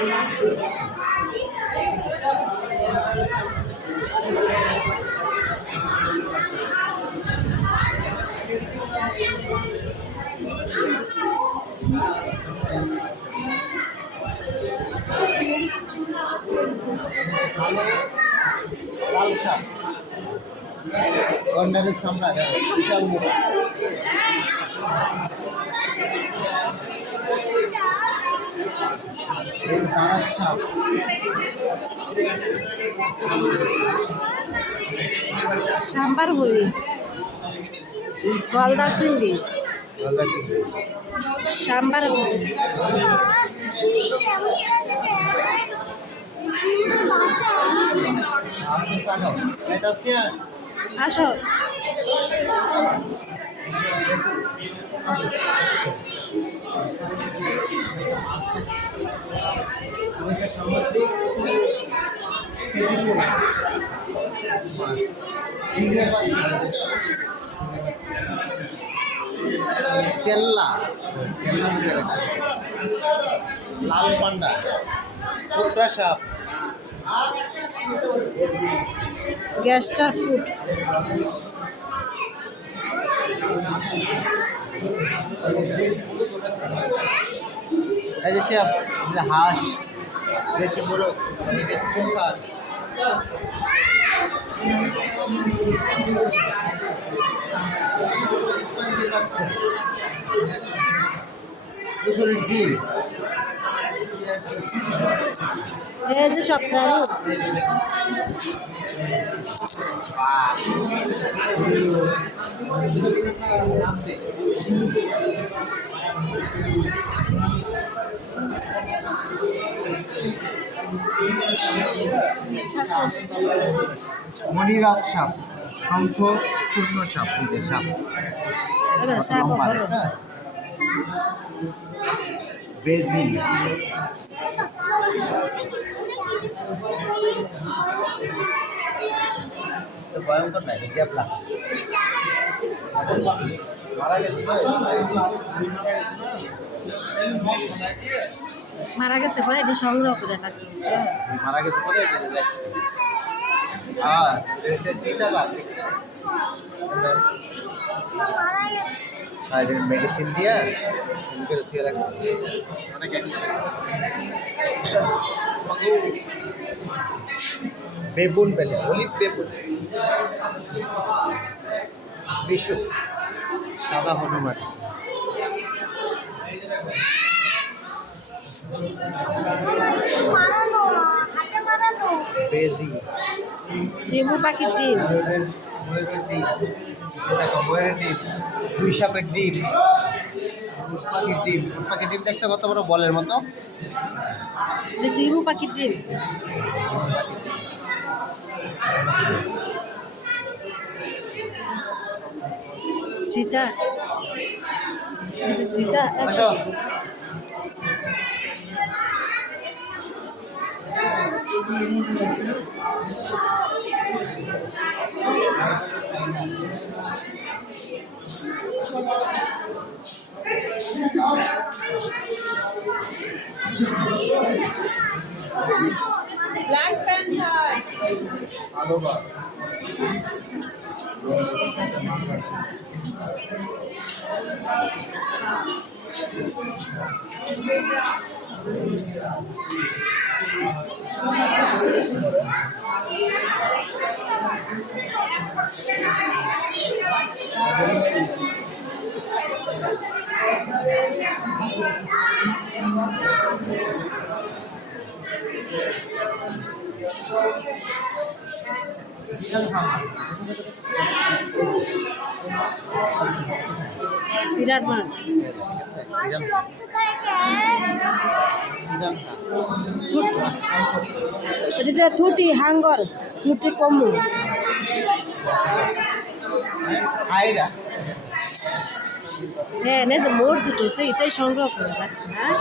লাল শাক গন্ডারের চামড়া দেয় বিশাল মোটা দানার সাপ সাম্বার বলি গলদা চিংড়ি সাম্বার বলি আসো চেল্লা লাল পান্ডা কোবরা সাপ গ্যাস্টার ফুড এই যে সাপ হাঁস দেশি মোরগ চোখা মুসুরির ডিম এই যে সব প্রাণী মণিরাজ সাপ শঙ্খ চূর্ণ সাপ সাপ বেজি ভয়ঙ্কর নাই ক্যাপলা মারা গেছে পরে এটি সংগ্রহ করে রাখছে মারা গেছে পরে হ্যাঁ চিতাবাঘ আর মেডিসিন দিয়া দিয়ে রাখছে অনেক বেগুন বেলে অলিভ বেগুন বিশু সাদা হনুমান বেজি লেবু পাখির ডিম ময়ূরের ডিম দেখো ময়ূরের ডিম দুই সাপের ডিম পাখির ডিম পাখির ডিম দেখছো কত বড় বলের মতো লেবু পাখির ডিম চিতা চিতা আসো ব্ল্যাক প্যান্থার বিরাট মাছ এটা যে থুটি হাঙ্গর ছুটি কমু হ্যাঁ না যে মোর ছুটি হয়েছে এটাই সংগ্রহ করে রাখছে হ্যাঁ